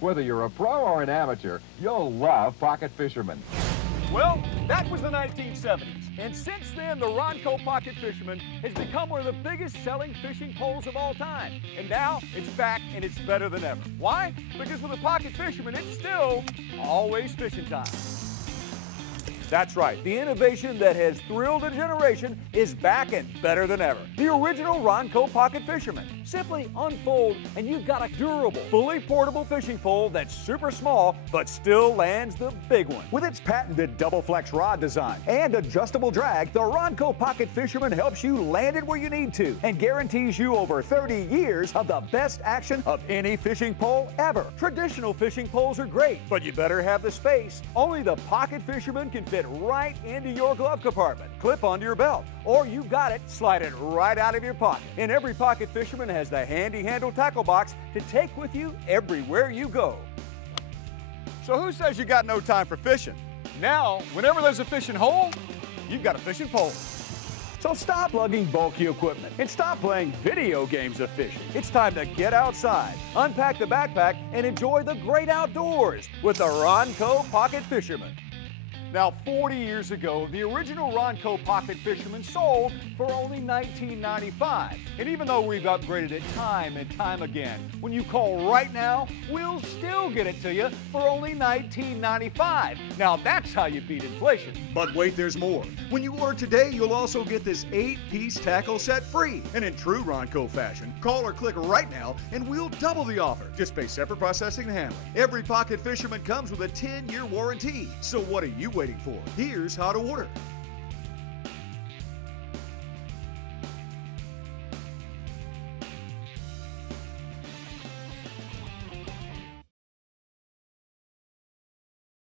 Whether you're a pro or an amateur, you'll love Pocket Fisherman. Well, that was the 1970s. And since then, the Ronco Pocket Fisherman has become one of the biggest selling fishing poles of all time. And now it's back and it's better than ever. Why? Because with the Pocket Fisherman, it's still always fishing time. That's right, the innovation that has thrilled a generation is back and better than ever. The original Ronco Pocket Fisherman. Simply unfold and you've got a durable, fully portable fishing pole that's super small but still lands the big one. With its patented double flex rod design and adjustable drag, the Ronco Pocket Fisherman helps you land it where you need to and guarantees you over 30 years of the best action of any fishing pole ever. Traditional fishing poles are great, but you better have the space. Only the Pocket Fisherman can fit right into your glove compartment, clip onto your belt, or you got it, slide it right out of your pocket. And every Pocket Fisherman has the handy handle tackle box to take with you everywhere you go. So who says you got no time for fishing? Now, whenever there's a fishing hole, you've got a fishing pole. So stop lugging bulky equipment and stop playing video games of fishing. It's time to get outside, unpack the backpack, and enjoy the great outdoors with the Ronco Pocket Fisherman. Now, 40 years ago, the original Ronco Pocket Fisherman sold for only $19.95. And even though we've upgraded it time and time again, when you call right now, we'll still get it to you for only $19.95. Now, that's how you beat inflation. But wait, there's more. When you order today, you'll also get this 8-piece tackle set free. And in true Ronco fashion, call or click right now and we'll double the offer. Just pay separate processing and handling. Every Pocket Fisherman comes with a 10-year warranty. So what are you waiting for? Here's how to order.